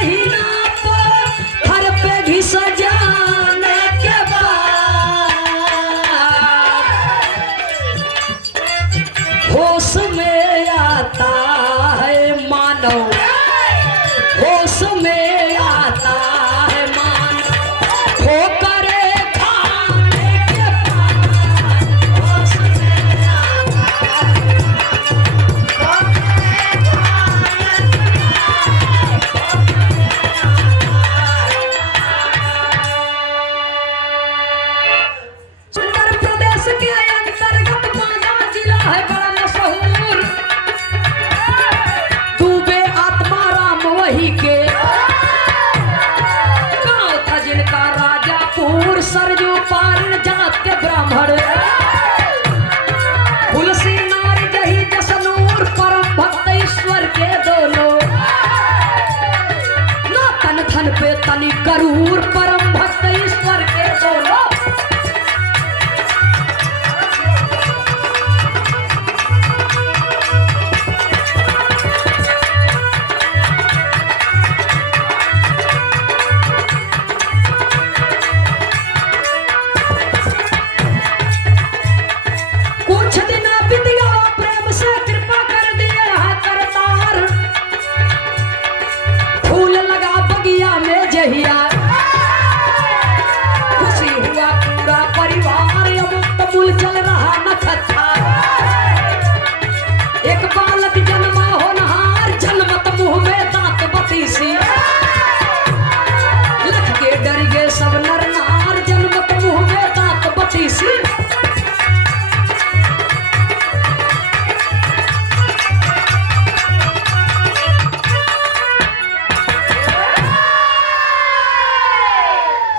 दहिना तो हर पे घिस जाने के बाद होश में आता है मानव, होश में आता है मानव ठोकर खाने के बाद होश में आता है उत्तर प्रदेश के अंतर्गत बांदा जिला है बड़ा मशहूर। दुबे आत्माराम वही के गांव था जिनका राजापुर, सरजू पारण जात के ब्राह्मण तुलसी नारी जही जसनूर परम भक्त ईश्वर के दोनों ना तन धन पे तनि करूर परम भक्त ईश्वर के दोनों। कुछ दिन बीत गया प्रेम से कृपा कर दिए है करतार, फूल लगा बगिया में जहिया खुशी हुआ पूरा परिवार, अमुक्त मूल चल रहा नखत्ता। एक बालक जन्मा होनहार, जन्मत मुंह में दांत बतीसी, लख के डर गए सब नर नार, जन्मत मुंह में दांत बतीसी।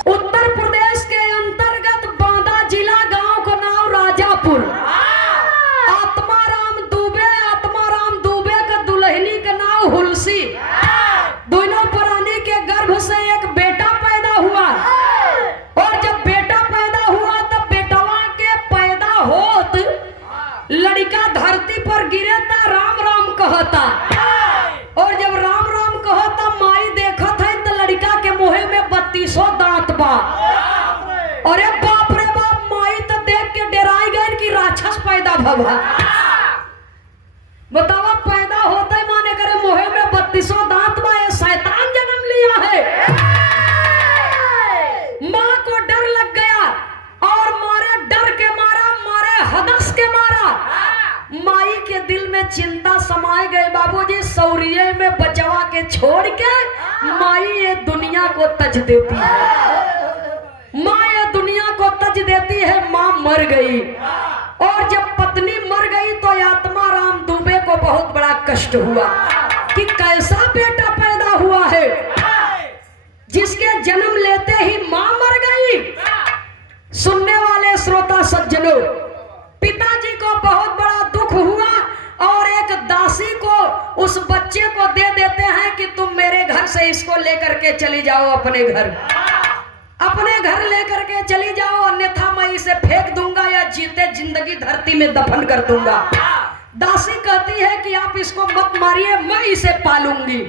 उत्तर प्रदेश के अंतर्गत बांदा जिला, गांव का नाम राजापुर। आत्माराम दुबे का दुल्हनी का नाम हुलसी। दोनों प्राणी के गर्भ से एक बेटा पैदा हुआ और जब बेटा पैदा हुआ तब बेटवा के पैदा होत लड़का धरती पर गिरे ता राम राम कहता, और जब राम राम कहता माई देखत है तो लड़का के मुंह में 32 दांत बा। अरे बाप रे बाप, माई तो देख के डराई गई कि राक्षस पैदा भवा। बतावा पैदा होता ही माने करे मुंह में 32 दांत बा, ये शैतान जन्म लिया है। माँ को डर लग गया और मारे डर के मारा, मारे हदस के मारा। माई के दिल में चिंता समाए गए। बाबूजी सौरिये में बचवा के छोड़ के माई ये दुनिया को तज देती है, माँ ये दुनिया को तज देती है। माँ मर गई और जब पत्नी मर गई तो आत्माराम दुबे को बहुत बड़ा कष्ट हुआ कि कैसा बेटा पैदा हुआ है जिसके जन्म लेते ही माँ मर गई। सुनने वाले श्रोता सज्जनों, पिताजी को बहुत बड़ा दुख हुआ और एक दासी को उस बच्चे को दे देते हैं कि तुम मेरे घर से इसको लेकर के चली जाओ अपने घर, अपने घर लेकर के चली जाओ, अन्यथा मैं इसे फेंक दूंगा या जीते जिंदगी धरती में दफन कर दूंगा। दासी कहती है कि आप इसको मत मारिए, मैं इसे पालूंगी।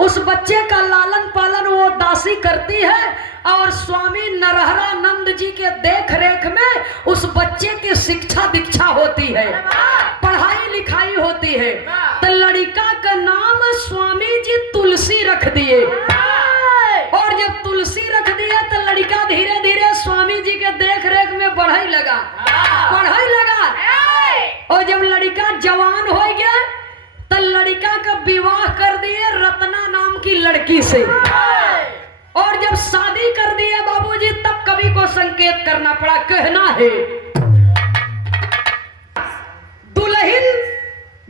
उस बच्चे का लालन पालन वो दासी करती है और स्वामी नरहरानंद जी के देख रेख में उस बच्चे की शिक्षा दीक्षा होती है, पढ़ाई लिखाई होती है। तो लड़का का नाम स्वामी जी तुलसी रख दिए और जब तुलसी रख दिया तो लड़का धीरे धीरे स्वामी जी के देख रेख में बढ़ाई लगा। और जब लड़का जवान हो गया तो लड़का का विवाह कर दिए रत्ना नाम की लड़की से, और जब शादी कर दिए बाबूजी तब कवि को संकेत करना पड़ा। कहना है दुल्हन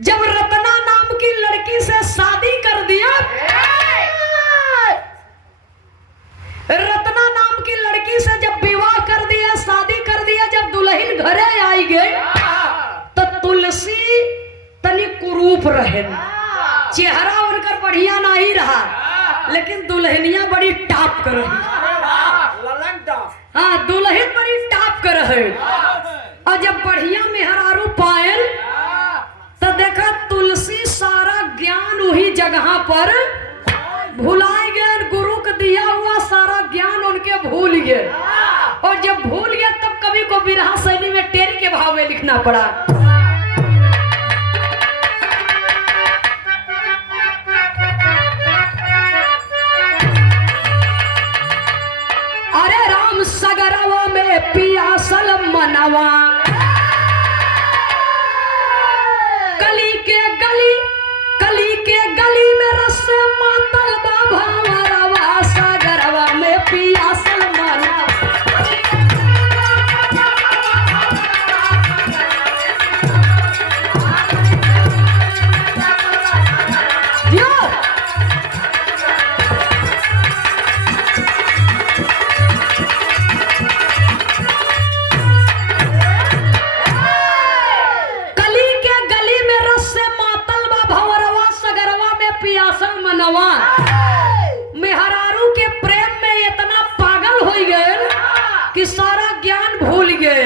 जब रत्ना नाम की लड़की से शादी कर दिया, रत्ना नाम की लड़की से जब विवाह कर दिया, शादी कर दिया, जब दुल्हन घरे आई गई तो तुलसी तनी कुरूप रहे, चेहरा उनका बढ़िया नहीं रहा, लेकिन दुल्हनिया बड़ी टाप कर रही। हाँ, दुल्हन बड़ी टाप कर रहे। और जब बढ़िया मेहरारू पायल तो देखा तुलसी सारा ज्ञान वही जगह पर भुलाए गए, गुरु का दिया हुआ सारा ज्ञान उनके भूल गए। और जब भूल गए तब कवि को बिरहा शैली में टेरी के भाव में लिखना पड़ा। अरे राम सगरवा में पियासल मनवा, कली के गली में रस मातल बाबा, सगरवा में पियासल मनवा। मेहरारू के प्रेम में इतना पागल हो गए कि सारा ज्ञान भूल गए।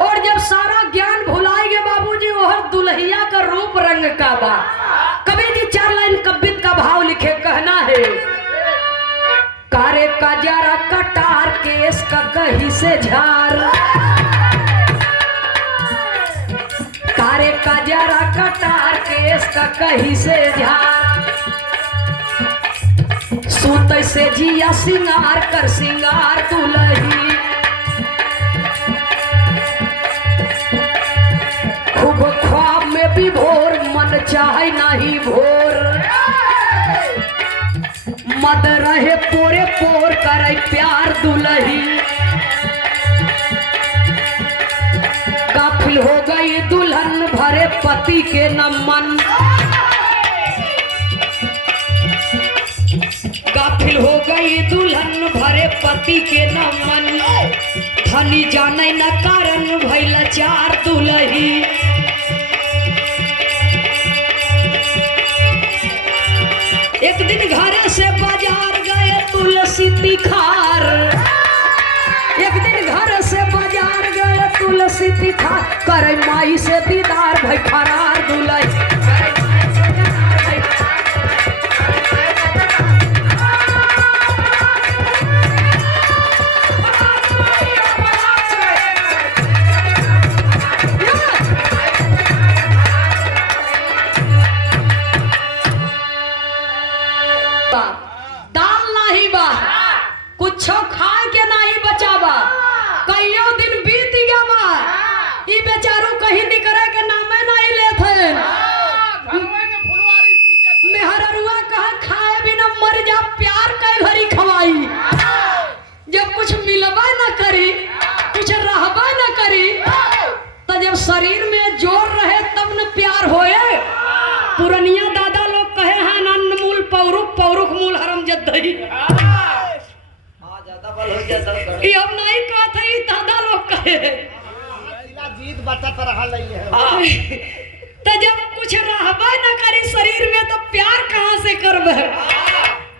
और जब सारा ज्ञान भुलाए गए बाबूजी, वह दुल्हिया का रूप रंग का बा। कवि जी 4 लाइन कवित का भाव लिखे, कहना है कारे का जरा कटार केस का कहीं से झार, कारे का जरा कटार केस का कहीं से झार, सूत से जिया सिंगार कर सिंगार दुलही, खूब ख्वाब में भी भोर मन चाहे नहीं भोर, मद रहे पोरे पोर करे प्यार दुलही, गाफिल हो गई दुल्हन भरे पति के नमन, गाफिल हो गई दुल्हन भरे पति के नमन, धनी जाने न कारण भइल चार दुलही, एक दिन घरे से बाजार गए तुलसी तिखार, एक दिन घर से बाजार गए तुलसी तिखार, करे माई से दीदार भई फरार दुलही, दाल नहीं बा कुछो खाए के नहीं बचाबा, कईयों दिन बीत गया बा, ई बेचारू कहीं निकले के नामे नहीं लेते। मेहररुआ कहा खाए बिना मर जा, प्यार कई घड़ी खवाई, जब कुछ मिलबा न करी, कुछ रहबा न करी, तो जब शरीर में जोर रहे तब न प्यार होए। पुरनिया दादा लोग कहे हैं अनमूल पौरुख पौरुख मूल हरम जद्दई, ये अब नहीं कहते ही दादा लोग कहे जीत बचत रहा है। तो जब कुछ रहबा न करी शरीर में तो प्यार कहाँ से करबे।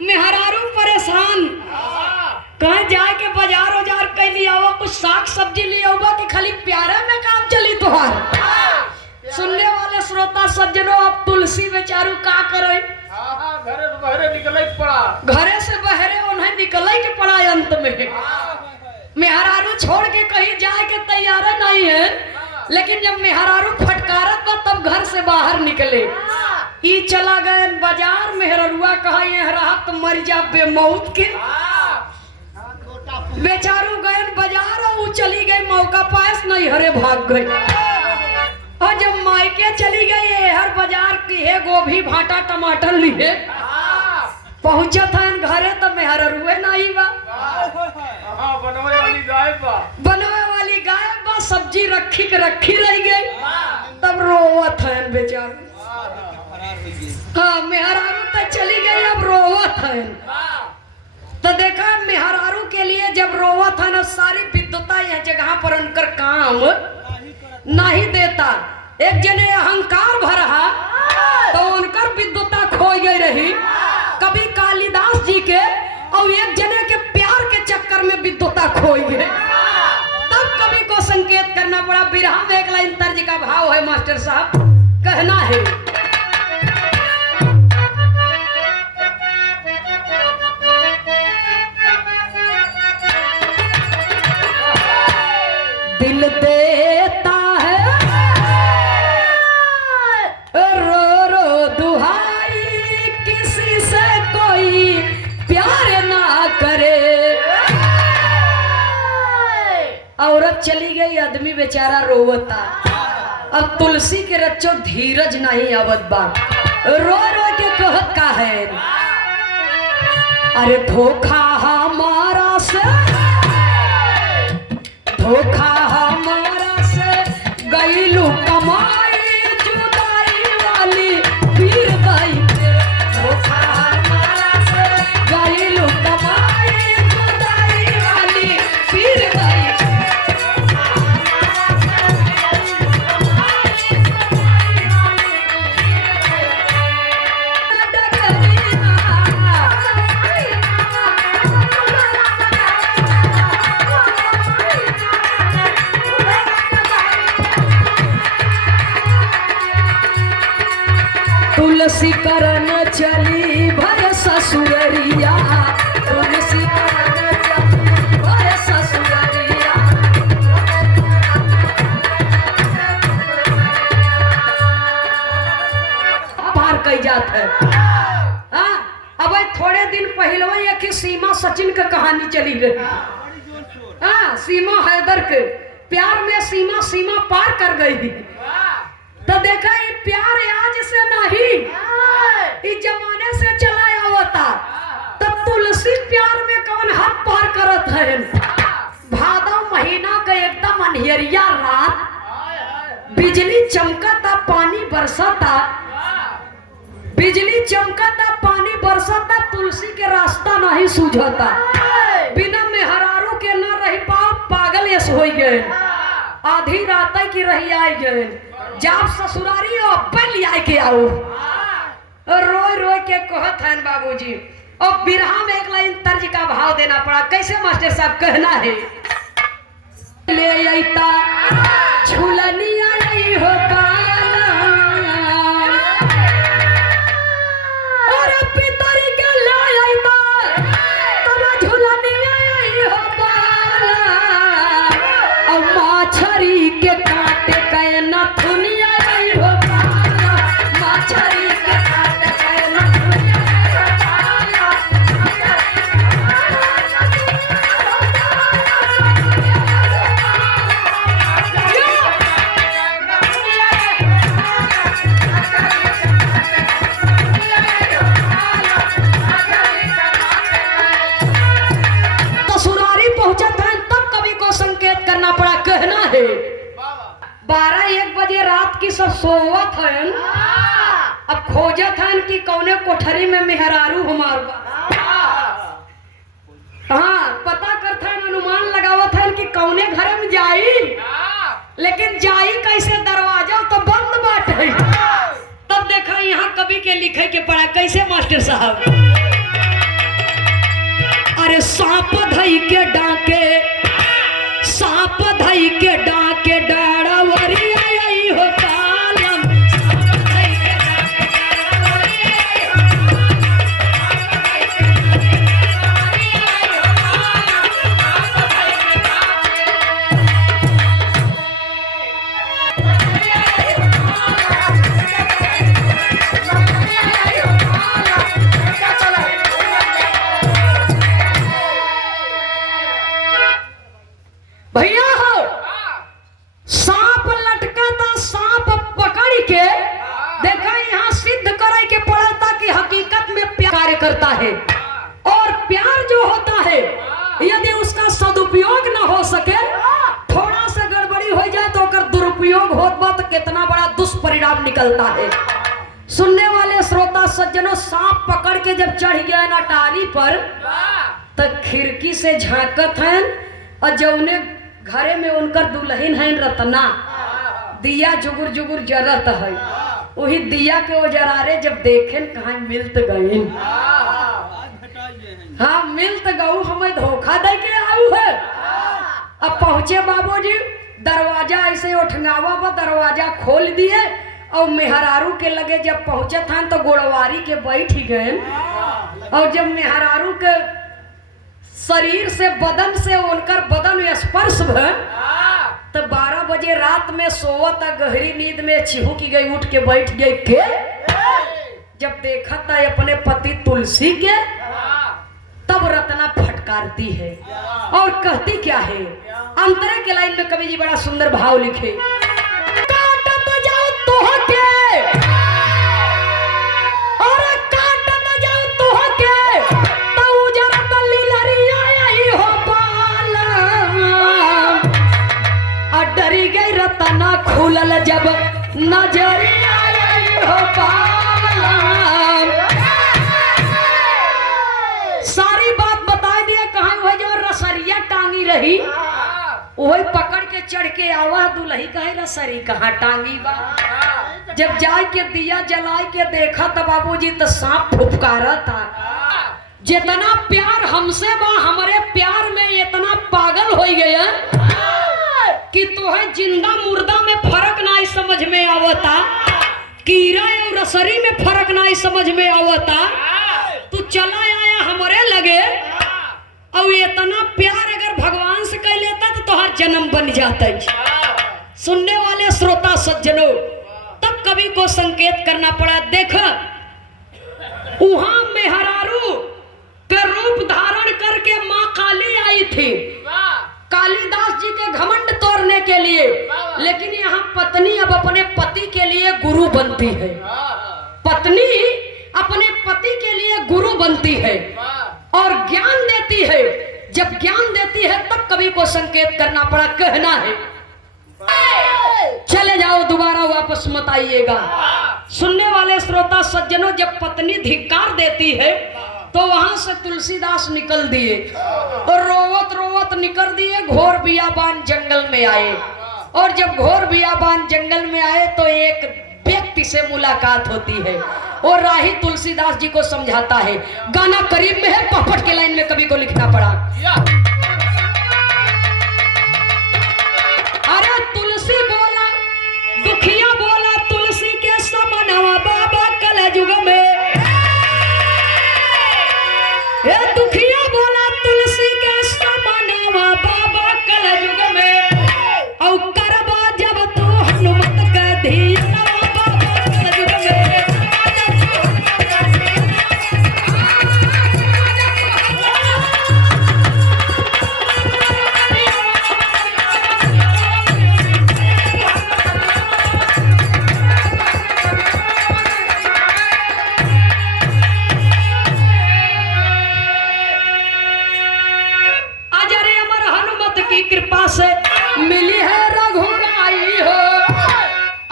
मेहरारू परेशान, कहीं जाके बाजार उजार कह लिया हो, कुछ साग सब्जी लिया होगा कि खाली प्यारे में काम चली तुहार। सुनने वाले श्रोता सज्जनों, अब तुलसी बेचारू का करे, घरे से बहरे निकले पड़ा, घरे से बहरे उन्हें निकले के पड़ा। अंत में मेहरारू छोड़ के कहीं जाए के तैयार नहीं है, लेकिन जब मेहरारू फटकारत बा तब घर से बाहर निकले। ई चला गए बाजार, मेहररुआ कहा ये रहा तो मर जा बेमौत के। बेचारू गए बाजार और वो चली गई, मौका पास नहीं हरे भाग गई। और जब मायके चली गई हर बाजार की है गोभी भाटा टमाटर लिए, पहुंचा था घरे तो मेहररुए नहीं बा, बनवे वाली गाय बा, बनवे वाली गाय बा, सब्जी रखी के रखी रह गई। तब रोवत है बेचारू, हाँ मेहरारू तो चली गई, अब रोवत है। तो देखा मेहरारू के लिए जब रोवत है ना, सारी विद्युता यह जगह पर उनकर काम नहीं देता। एक जने अहंकार भरा तो उनकर विद्युता खो गई रही, कभी कालिदास जी के, और एक जने के प्यार के चक्कर में विद्युता खो गए। तब कवि को संकेत करना पड़ा। बिरहा में एक लाइन तर्ज का भाव है मास्टर साहब, कहना है चली गई, आदमी बेचारा रोवता। अब तुलसी के रच्चो धीरज नहीं आवत बा, रो रो के कहत का है, अरे धोखा हमारा से, धोखा हमारा से गईलू कमाई जुदाई वाली पीर गई, धोखा हमारा से गईलू कमाई जुदाई वाली पीर गई। तुलसी करन चली भय ससुररिया, तुलसी करन चली भय ससुररिया। पार कई जात है। अब थोड़े दिन पहले एक सीमा सचिन के कहानी चली गई। सीमा हैदर के प्यार में सीमा सीमा पार कर गई। तो देखा ये प्यार आज से नहीं, इस जमाने से चला आवता। तो तुलसी प्यार में कौन हाथ पार करत है। भादव महीना का एकदम अंधेरिया रात, बिजली चमकता, पानी बरसता, बिजली चमकता, पानी बरसता, तुलसी के रास्ता नहीं सूझता। बिना मेहरारू के न रही पाओ, पागल ऐस हो गए। आधी रात की रही आई गए, जब ससुरारी बल आए के आओ, रोय रोय के कहत है बाबूजी। और बिरहा में एक लाइन तर्ज का भाव देना पड़ा। कैसे मास्टर साहब कहना है, ले अइता झुलनिया आई हो पाला, और पितरी के ले अइता तब झुलनिया आई हो पाला, और माछरी के काटे के नथुनिया आई हो पाला, माछरी के काटे के नथुनिया आई हो पाला। ससुरारी पहुंचा था तब कवि को संकेत करना पड़ा। कहना है 12-1 बजे रात की सब सोवत है। अब खोजत है कि कौने कोठरी में मेहरारू हमार बा। हाँ, पता करता है, अनुमान लगावत है कि कौने घर में जाई, लेकिन जाई कैसे, दरवाजा तो बंद बाट है। तब देखा यहाँ कवि के लिखे के पड़ा। कैसे मास्टर साहब, अरे सांप धई के डाके, सांप धई के डाके डाड़ावरी आई हो पालम, सांप धई के डाके डाड़ावरी आई हो भैया हो, सांप लटका था, सांप पकड़ के देखा यहाँ सिद्ध करे के पड़ा था कि हकीकत में प्यार कार्य करता है। और प्यार जो होता है, यदि उसका सदुपयोग न हो सके, थोड़ा सा गड़बड़ी हो जाए तो अगर दुरुपयोग हो तो कितना बड़ा दुष्परिणाम निकलता है। सुनने वाले श्रोता सज्जनों, सांप पकड़ के जब चढ़ गया ना टाली पर, तो खिड़की से झांकत हैं, और जौने घरे में उनकर दुल्हन है रत्ना, दिया जुगुर जुगुर जरत है। वही दिया के वो जरारे जब देखें कहाँ मिलत गई। हाँ, मिलत गऊ, हमें धोखा दे के आऊ है। अब पहुंचे बाबूजी, दरवाजा ऐसे उठंगावा पर दरवाजा खोल दिए, और मेहरारू के लगे जब पहुंचे था तो गोड़वारी के बैठ गए। और जब मेहरारू के शरीर से, बदन से उनकर बदन स्पर्श भर, तो 12 बजे रात में सोवत, गहरी नींद में चिहुकी गई, उठ के बैठ गई के। जब देखा था अपने पति तुलसी के, तब रत्ना फटका ललकारती है और कहती क्या है। अंतरे के लाइन में कवि जी बड़ा सुंदर भाव लिखे। काटत जाओ तोहके और काटत जाओ तोहके तो उजरत लीलरिया आई हो बाला आ डरी गई रतना खुलल जब नजरिया आई हो बाला। सारी बात बता दिया। कहाँ वह जो रसरिया टांगी रही वही पकड़ के चढ़ के आवा दुल्ही कहे रसरी कहाँ टांगी बा। जब जाए के दिया जलाए के देखा तब बाबूजी तो सांप फुफकारा था। जितना प्यार हमसे बा हमारे प्यार में इतना पागल हो गया कि तोहे जिंदा मुर्दा में फर्क ना समझ में आवता, कीड़ा और रसरी में फर्क ना समझ में आवता। तू चला आया हमारे लगे और इतना प्यार अगर भगवान से कह लेता तो तुम्हारा जन्म बन जाता। सुनने वाले श्रोता सज्जनों तब कवि को संकेत करना पड़ा। देख वहां मेहरारू के रूप धारण करके माँ काली आई थी कालिदास जी के घमंड तोड़ने के लिए, लेकिन यहाँ पत्नी अब अपने पति के लिए गुरु बनती है। पत्नी अपने पति के लिए गुरु बनती है और ज्ञान देती है। जब ज्ञान देती है तब कवि को संकेत करना पड़ा। कहना है चले जाओ दोबारा वापस मत आइएगा। सुनने वाले श्रोता सज्जनों जब पत्नी धिक्कार देती है तो वहां से तुलसीदास निकल दिए और रोवत रोवत निकल दिए। घोर बियाबान जंगल में आए और जब घोर बियाबान जंगल में आए तो एक व्यक्ति से मुलाकात होती है और राही तुलसीदास जी को समझाता है। गाना करीब में है, पपट के लाइन में कवि को लिखना पड़ा। अरे तुलसी बोला दुखिया बोला तुलसी के समनवा बाबा कलयुग में। ये दुखिया बोला तुलसी के समनवा बाबा कलयुग में और करबा जब तू हनुमत के धीर कृपा से मिली है रघुराई हो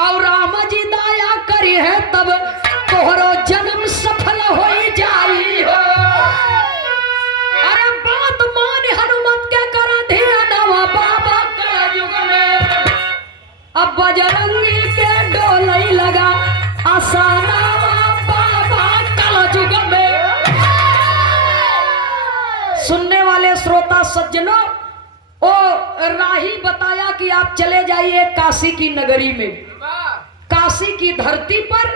और राम जी दया करी है तब तोहरो जन्म सफल हो जाई हो। अरे बात मान हनुमत के कर ध्यानवा बाबा कलयुग में। अब बजरंगी के डोलई लगा आसानवा बाबा कलयुग में। सुनने वाले श्रोता सज्जनों ओ राही बताया कि आप चले जाइए काशी की नगरी में। काशी की धरती पर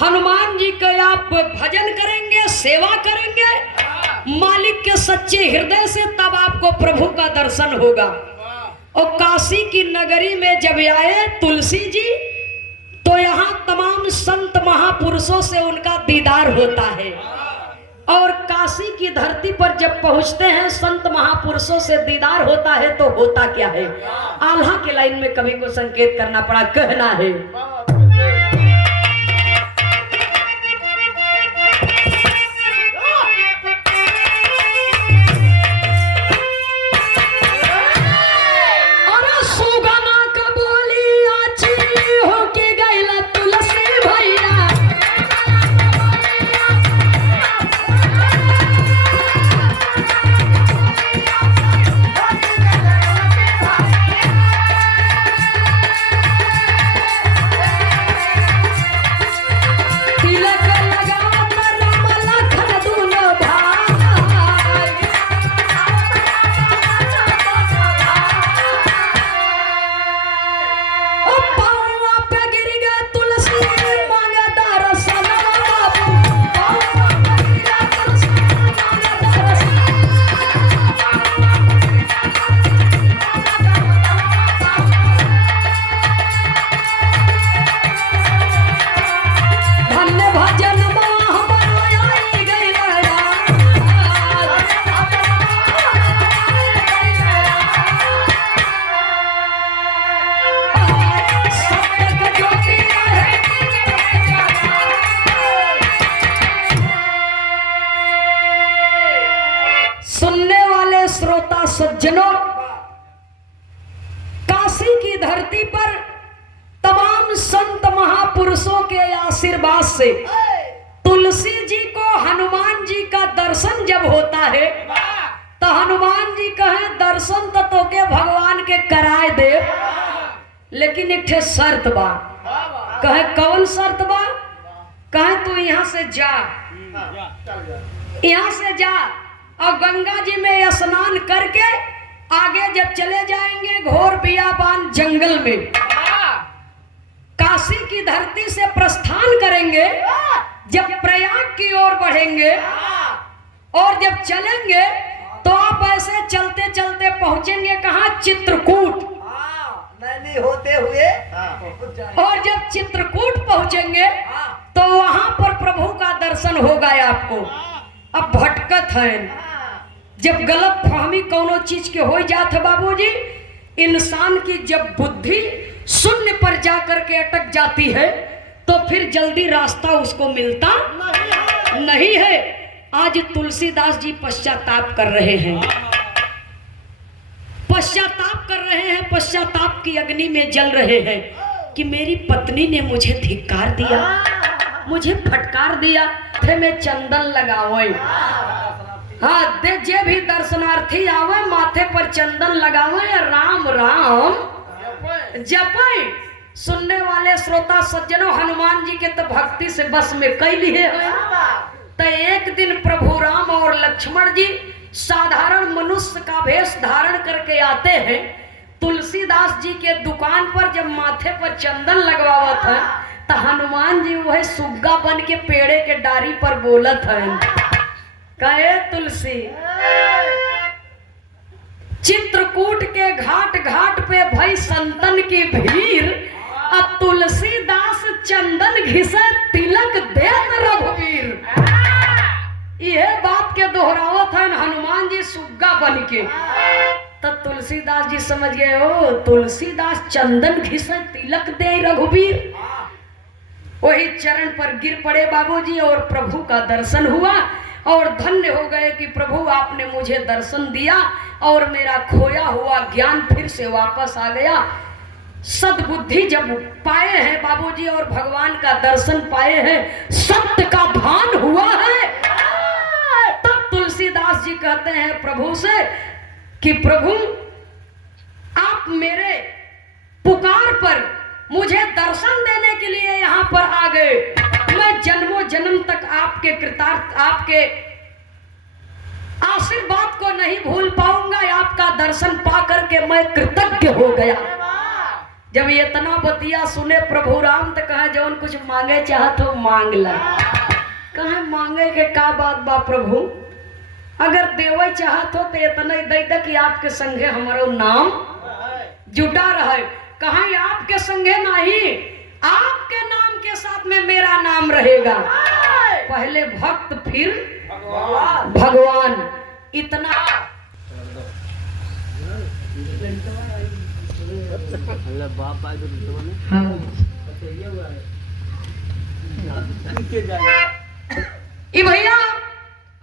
हनुमान जी का आप भजन करेंगे, सेवा करेंगे मालिक के सच्चे हृदय से, तब आपको प्रभु का दर्शन होगा। और काशी की नगरी में जब आए तुलसी जी तो यहाँ तमाम संत महापुरुषों से उनका दीदार होता है। और काशी की धरती पर जब पहुंचते हैं संत महापुरुषों से दीदार होता है तो होता क्या है। आल्हा के लाइन में कवि को संकेत करना पड़ा। कहना है सुनने वाले श्रोता सज्जनों, काशी की धरती पर तमाम संत महापुरुषों के आशीर्वाद से तुलसी जी को हनुमान जी का दर्शन जब होता है तो हनुमान जी कहे दर्शन तो के भगवान के कराए दे, लेकिन एक ठे शर्त बा। कहे कौन शर्त बा? कहे तू यहाँ से जा, यहाँ से जा और गंगा जी में स्नान करके आगे जब चले जाएंगे घोर बियाबान जंगल में, काशी की धरती से प्रस्थान करेंगे, जब प्रयाग की ओर बढ़ेंगे और जब चलेंगे तो आप ऐसे चलते चलते पहुंचेंगे कहाँ? चित्रकूट। नहीं होते हुए और जब चित्रकूट पहुंचेंगे तो वहां पर प्रभु का दर्शन होगा आपको। अब भटकत है, जब गलत फहमी कोनो चीज के हो जात है बाबूजी, इंसान की जब बुद्धि शून्य पर जाकर के अटक जाती है तो फिर जल्दी रास्ता उसको मिलता नहीं है। आज तुलसीदास जी पश्चाताप कर रहे हैं, पश्चाताप कर रहे हैं, पश्चाताप की अग्नि में जल रहे हैं कि मेरी पत्नी ने मुझे धिक्कार दिया, मुझे फटकार दिया। माथे में चंदन लगावे, हाँ दे जे भी दर्शनार्थी आवे माथे पर चंदन लगावे, राम राम जपे। सुनने वाले श्रोता सज्जनों, हनुमान जी के तो भक्ति से बस में कई लिए हैं। तो एक दिन प्रभु राम और लक्ष्मण जी साधारण मनुष्य का भेष धारण करके आते हैं तुलसीदास जी के दुकान पर। जब माथे पर चंदन लगवावत है तो हनुमान जी वह सुग्गा बन के पेड़े के डारी पर बोलत है, कहे तुलसी चित्रकूट के घाट घाट पे भई संतन की भीड़, अब तुलसीदास चंदन घिसे तिलक देत रघुवीर। यह बात के दोहरावत है हनुमान जी सुग्गा बन के। तो तुलसीदास जी समझ गए, ओ तुलसीदास चंदन घिसे तिलक दे रघुवीर। वही चरण पर गिर पड़े बाबूजी और प्रभु का दर्शन हुआ और धन्य हो गए कि प्रभु आपने मुझे दर्शन दिया और मेरा खोया हुआ ज्ञान फिर से वापस आ गया। सद्बुद्धि जब पाए हैं बाबूजी और भगवान का दर्शन पाए हैं, सत्य का भान हुआ है, तब तुलसीदास जी कहते हैं प्रभु से कि प्रभु आप मेरे पुकार पर मुझे दर्शन देने के लिए यहाँ पर आ गए। मैं जन्मों जन्म तक आपके कृतार्थ, आपके आशीर्वाद को नहीं भूल पाऊंगा। आपका दर्शन पा करके मैं कृतज्ञ हो गया। जब ये इतना बतिया सुने प्रभु राम तो कहा जौन कुछ मांगे चाहत हो मांग ला। कहा मांगे के का बात बा प्रभु, अगर देवे चाहत हो तो इतना दे दे कि आपके संगे हमारो नाम जुटा रहे। कहा आपके संगे नहीं, आपके नाम के साथ में मेरा नाम रहेगा। पहले भक्त फिर भगवान। इतना भैया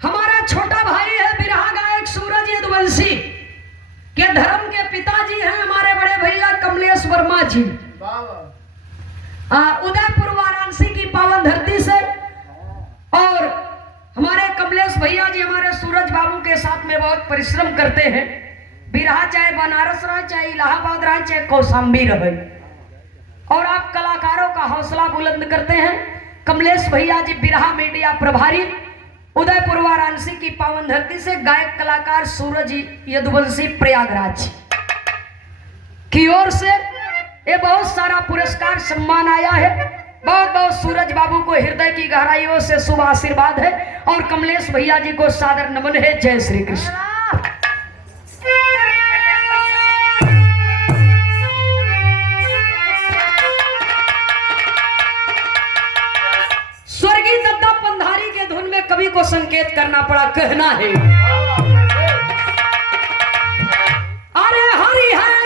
हमारा छोटा भाई है बिरहा गायक सूरज यदुवंशी के धर्म के पिताजी हैं हमारे बड़े भैया कमलेश वर्मा जी। उदयपुर वाराणसी की पावन धरती से। और हमारे कमलेश भैया जी हमारे सूरज बाबू के साथ में बहुत परिश्रम करते हैं। बिरहा चाहे बनारस रहे, चाहे इलाहाबाद रहे, चाहे कौशाम्बी रहे, और आप कलाकारों का हौसला बुलंद करते हैं। कमलेश भैया जी बिरहा मीडिया प्रभारी, उदयपुर वाराणसी की पावन धरती से। गायक कलाकार सूरज यदुवंशी प्रयागराज की ओर से ये बहुत सारा पुरस्कार सम्मान आया है। बहुत बहुत सूरज बाबू को हृदय की गहराइयों से शुभ आशीर्वाद है और कमलेश भैया जी को सादर नमन है। जय श्री कृष्ण। स्वर्गीय दद्दा पंधारी के धुन में कवि को संकेत करना पड़ा, कहना है अरे हरि है